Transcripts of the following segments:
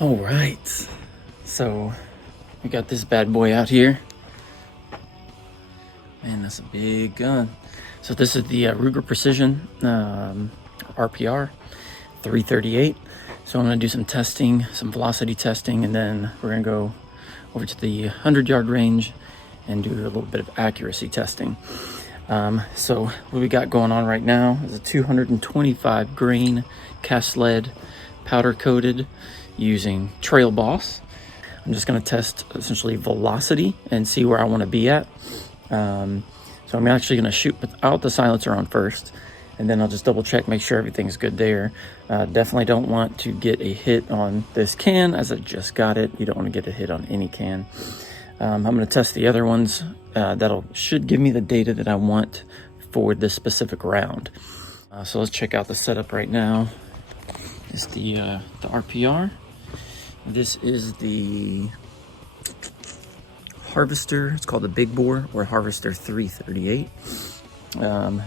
All right, so we got this bad boy out here. Man, that's a big gun. So this is the Ruger Precision RPR 338. So I'm gonna do some testing, some velocity testing, and then we're gonna go over to the 100-yard range and do a little bit of accuracy testing. So what we got going on right now is a 225 grain cast lead powder coated using Trailboss. I'm just going to test essentially velocity and see where I want to be at. So I'm actually going to shoot without the silencer on first, and then I'll just double check, make sure everything's good there. Definitely don't want to get a hit on this can as I just got it. You don't want to get a hit on any can. I'm going to test the other ones. Should give me the data that I want for this specific round. So let's check out the setup right now. It's the RPR. This is the Harvester. It's called the Big Bore, or Harvester 338.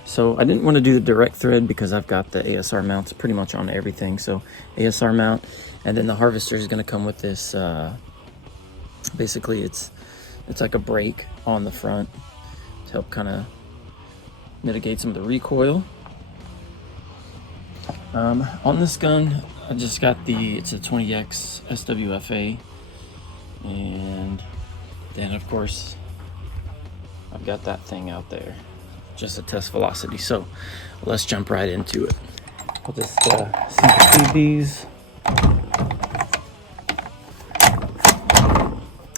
So I didn't want to do the direct thread because I've got the ASR mounts pretty much on everything. So ASR mount, and then the Harvester is going to come with this. Basically, it's like a brake on the front to help kind of mitigate some of the recoil. On this gun, I just got it's a 20X SWFA, and then of course I've got that thing out there just to test velocity. So let's jump right into it. I'll just syncopate these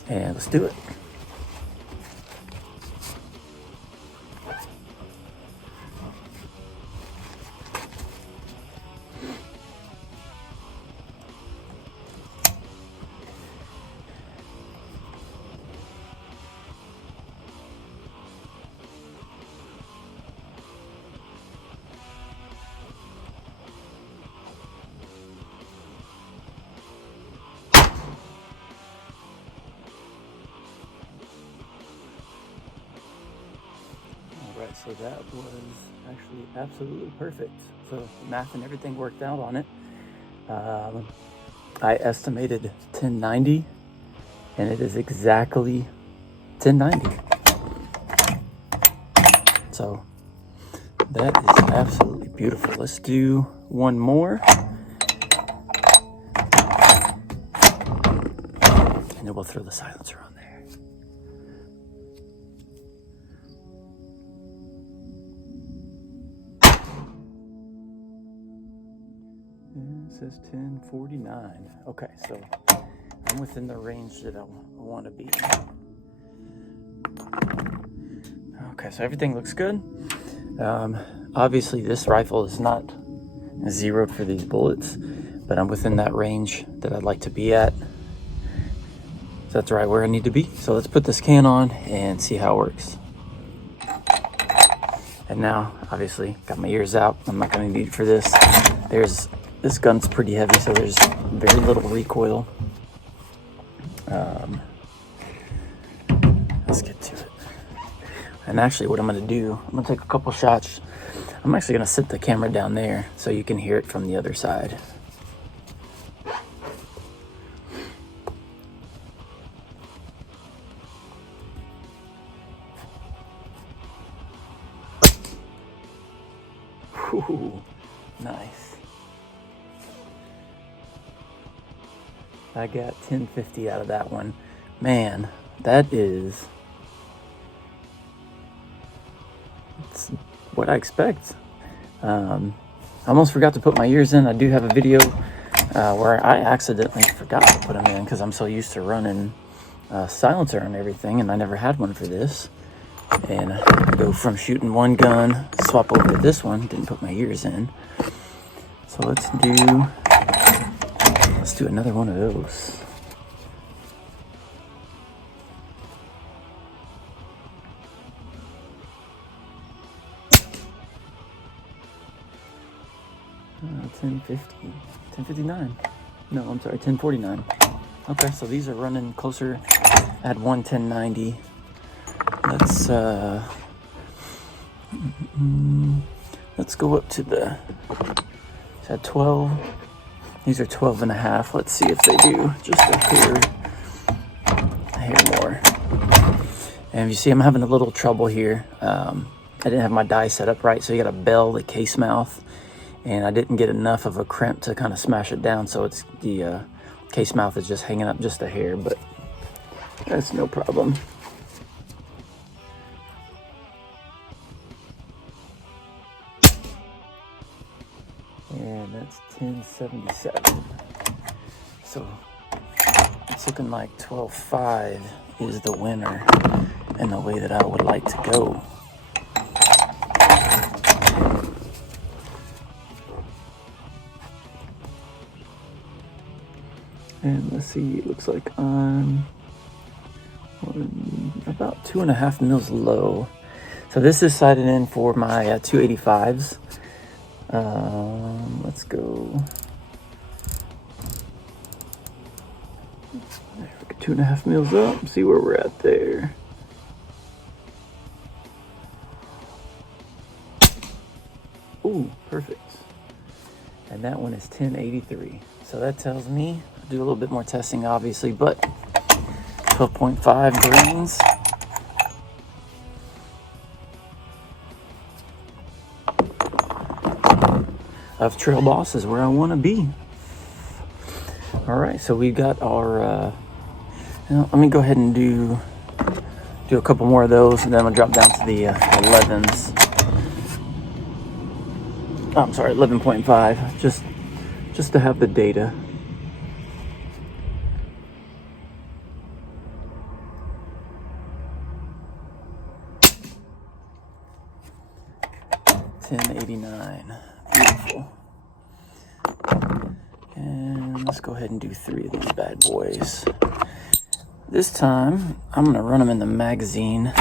and let's do it. Right, so that was actually absolutely perfect. So the math and everything worked out on it. I estimated 1090, and it is exactly 1090. So that is absolutely beautiful. Let's do one more, and then we'll throw the silencer on there. It says 1049. Okay, so I'm within the range that I want to be. Okay, so everything looks good. Obviously, this rifle is not zeroed for these bullets, but I'm within that range that I'd like to be at. So that's right where I need to be. So let's put this can on and see how it works. And now, obviously, got my ears out. I'm not going to need it for this. This gun's pretty heavy, so there's very little recoil. Let's get to it. And actually, what I'm going to do, I'm going to take a couple shots. I'm actually going to sit the camera down there so you can hear it from the other side. Ooh, nice. I got 1050 out of that one. Man, it's what I expect. I almost forgot to put my ears in. I do have a video where I accidentally forgot to put them in because I'm so used to running silencer and everything, and I never had one for this. And I go from shooting one gun, swap over to this one, didn't put my ears in. So let's do another one of those. $10.59. No, I'm sorry, $10.49. Okay, so these are running closer at 110.90. Let's go up to the 12. These are 12.5. Let's see if they do just a hair more. And you see, I'm having a little trouble here. I didn't have my die set up right, so you got to bell the case mouth, and I didn't get enough of a crimp to kind of smash it down, so it's the case mouth is just hanging up just a hair, but that's no problem. And that's 1077. So it's looking like 12.5 is the winner and the way that I would like to go. And let's see, it looks like I'm about 2.5 mils low. So this is sighted in for my 285s. Let's go. 2.5 mils up, see where we're at there. Ooh, perfect. And that one is 1083. So that tells me, I'll do a little bit more testing obviously, but 12.5 grains. Of Trailboss is where I want to be. All right, so we got our, let me go ahead and do a couple more of those, and then we'll drop down to the 11s. Oh, I'm sorry, 11.5, just to have the data. $10.89, beautiful. And let's go ahead and do 3 of these bad boys. This time, I'm gonna run them in the magazine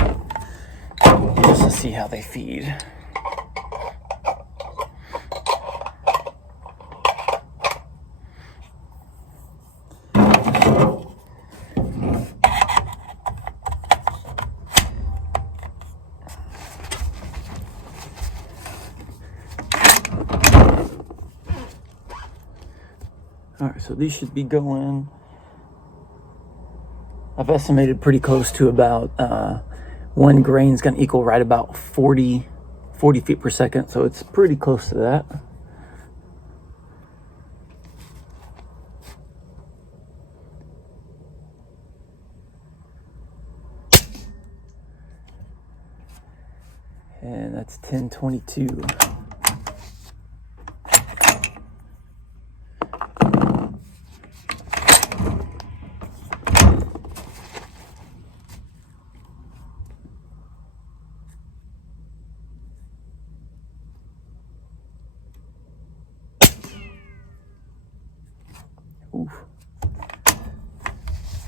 just to see how they feed. All right, so these should be going, I've estimated pretty close to about 1 grain is going to equal right about 40 feet per second. So it's pretty close to that. And that's 1022. Oof.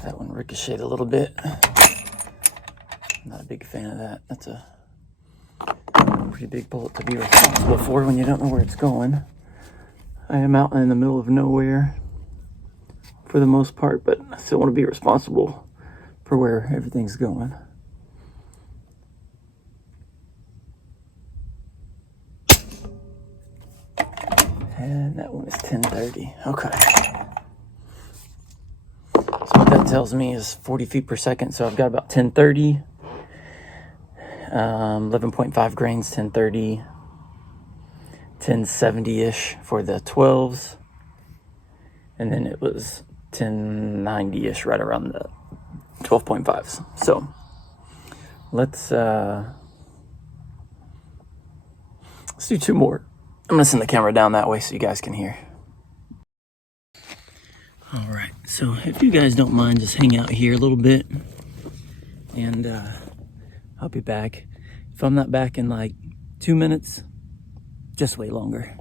That one ricocheted a little bit. Not a big fan of that. That's a pretty big bullet to be responsible for when you don't know where it's going. I am out in the middle of nowhere for the most part, but I still want to be responsible for where everything's going. And that one is 1030. Okay. So what that tells me is 40 feet per second. So I've got about 1030, 11.5 grains, 1030, 1070-ish for the 12s. And then it was 1090-ish right around the 12.5s. So let's do 2 more. I'm gonna send the camera down that way so you guys can hear. All right, so if you guys don't mind, just hang out here a little bit, and I'll be back. If I'm not back in like 2 minutes, just wait longer.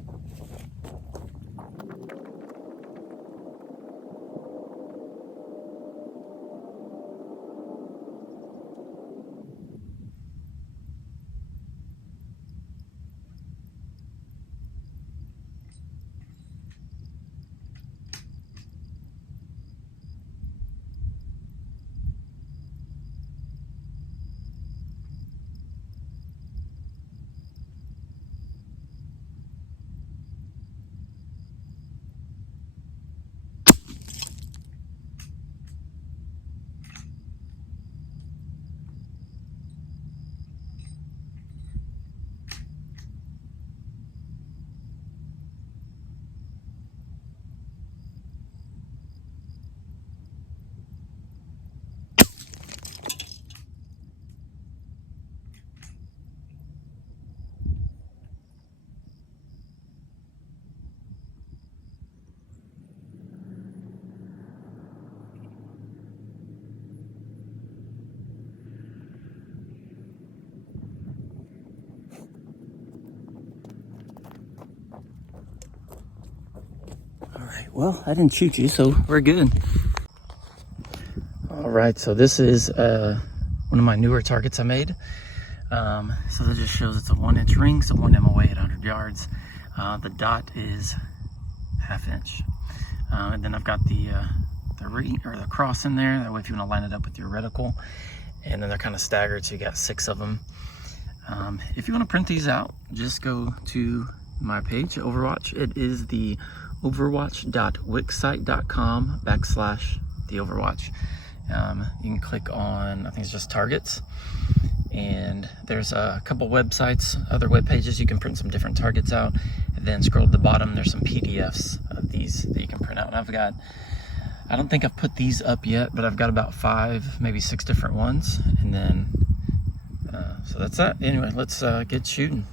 well, I didn't shoot you, so we're good. All right, so this is one of my newer targets I made. So that just shows it's a 1-inch ring, so 1 MOA at 100 yards. The dot is 1/2 inch. And then I've got the ring or the cross in there. That way, if you want to line it up with your reticle, and then they're kind of staggered, so you got 6 of them. If you want to print these out, just go to my page, Overwatch. It is the overwatch.wixsite.com/theoverwatch. You can click on, I think it's just targets, and there's a couple websites, other web pages you can print some different targets out, and then scroll to the bottom, there's some PDFs of these that you can print out. And I don't think I've put these up yet, but I've got about 5, maybe 6 different ones, and then so that's that. Anyway, let's get shooting.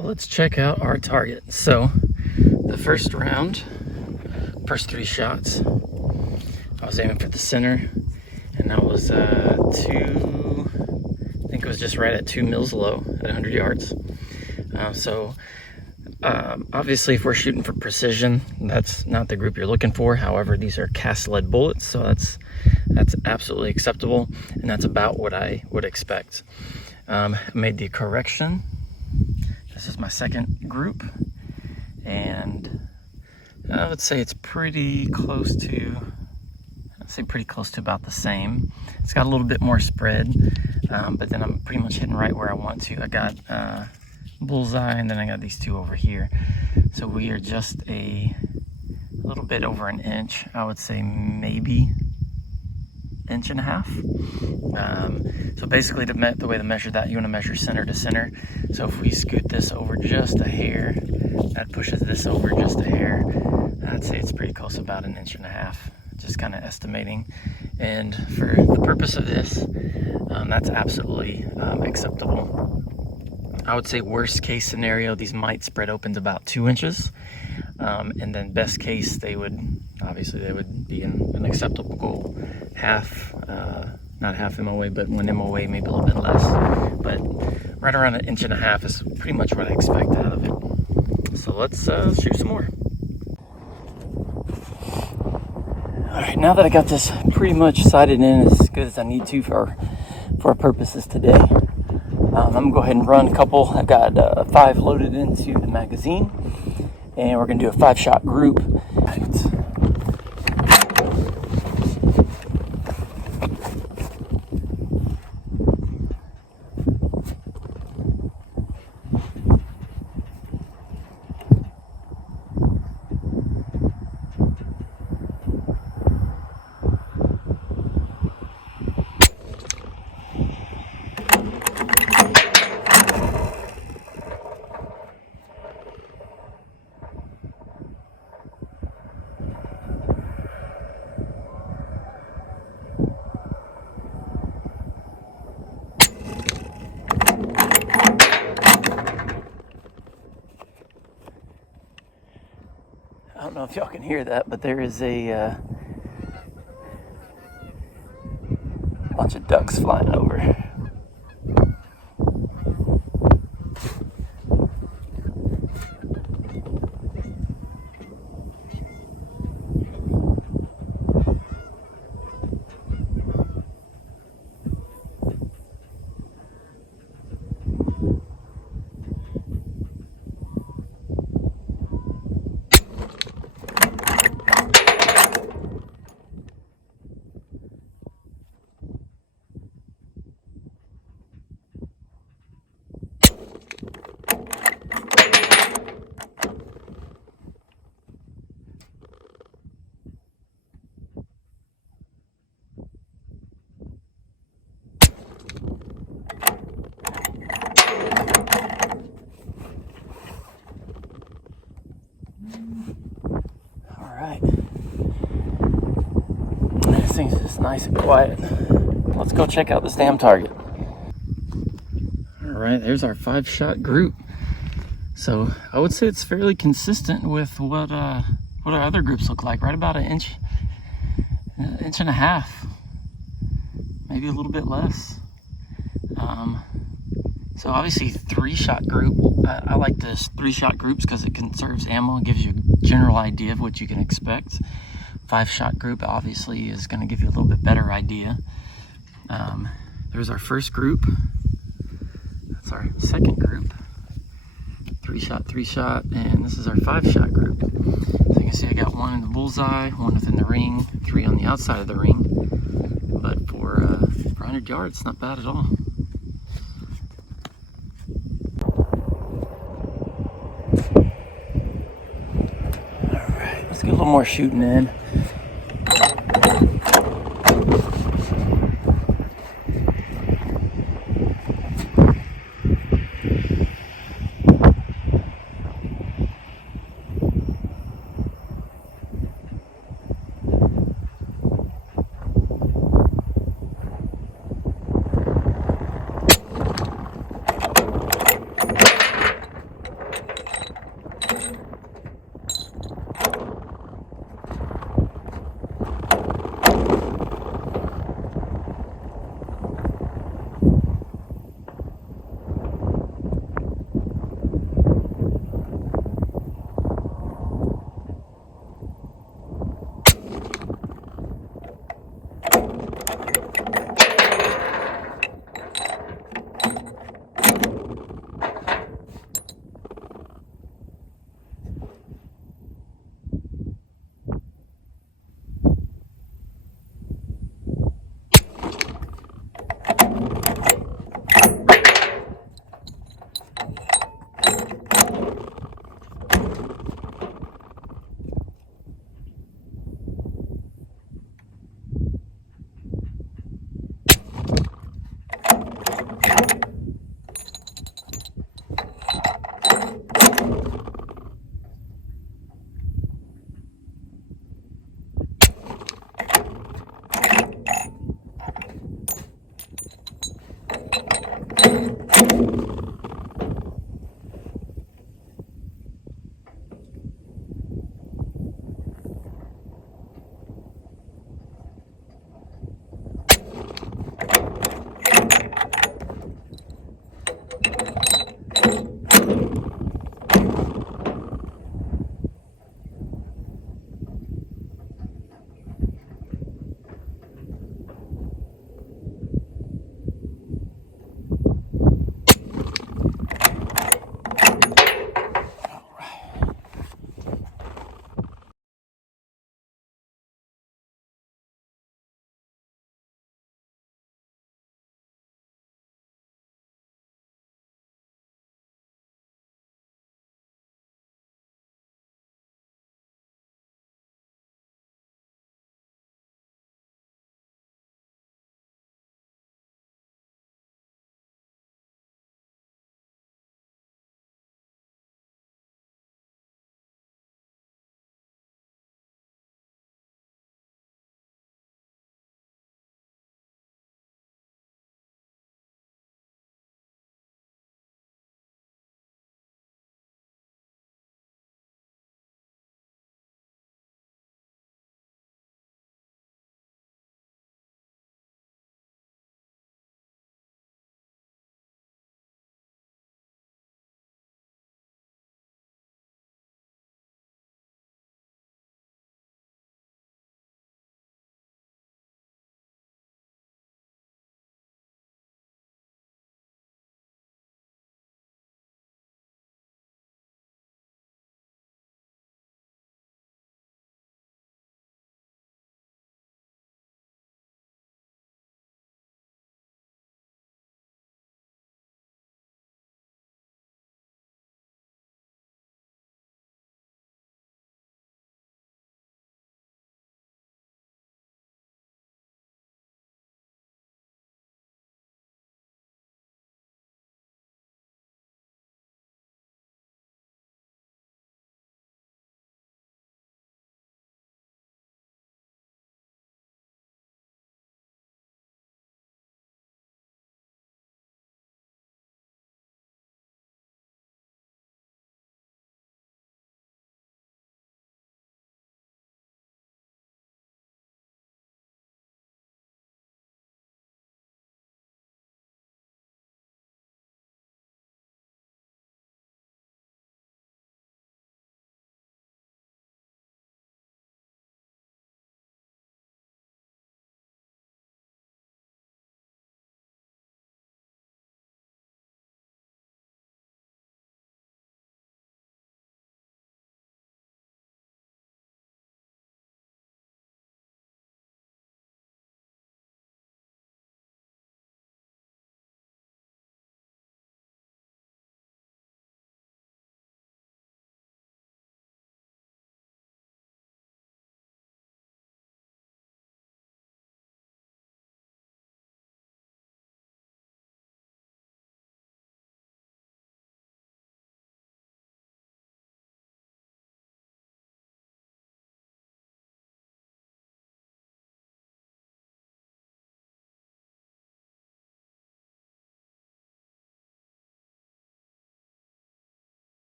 Let's check out our target. So the first round, first 3 shots, I was aiming for the center, and that was I think it was just right at 2 mils low at 100 yards. Obviously, if we're shooting for precision, that's not the group you're looking for. However, these are cast lead bullets, so that's absolutely acceptable, and that's about what I would expect. I made the correction. This is my second group, and I would say it's pretty close to about the same. It's got a little bit more spread, but then I'm pretty much hitting right where I want to. I got bullseye, and then I got these 2 over here. So we are just a little bit over 1 inch. I would say maybe 1.5 inches. So basically, the way to measure that, you want to measure center to center. So if we scoot this over just a hair, that pushes this over just a hair. I'd say it's pretty close, about 1.5 inches, just kind of estimating. And for the purpose of this, that's absolutely acceptable. I would say worst case scenario, these might spread open to about 2 inches. And then best case, they would be an acceptable half, not half MOA, but 1 MOA, maybe a little bit less. But right around 1.5 inches is pretty much what I expect out of it. So let's shoot some more. All right, now that I got this pretty much sighted in as good as I need to for our purposes today, I'm gonna go ahead and run a couple. I got 5 loaded into the magazine, and we're gonna do a 5-shot group. Right. I don't know if y'all can hear that, but there is a bunch of ducks flying over. This thing's just nice and quiet. Let's go check out this damn target. All right, there's our 5-shot group. So I would say it's fairly consistent with what our other groups look like. Right about 1 inch, 1.5 inches, maybe a little bit less. So obviously 3-shot group. I like this 3-shot groups because it conserves ammo and gives you a general idea of what you can expect. 5-shot group obviously is going to give you a little bit better idea. There's our first group. That's our second group. 3-shot, 3-shot, and this is our 5-shot group. So you can see I got 1 in the bullseye, 1 within the ring, 3 on the outside of the ring. But for 100 yards, it's not bad at all. Let's get a little more shooting in.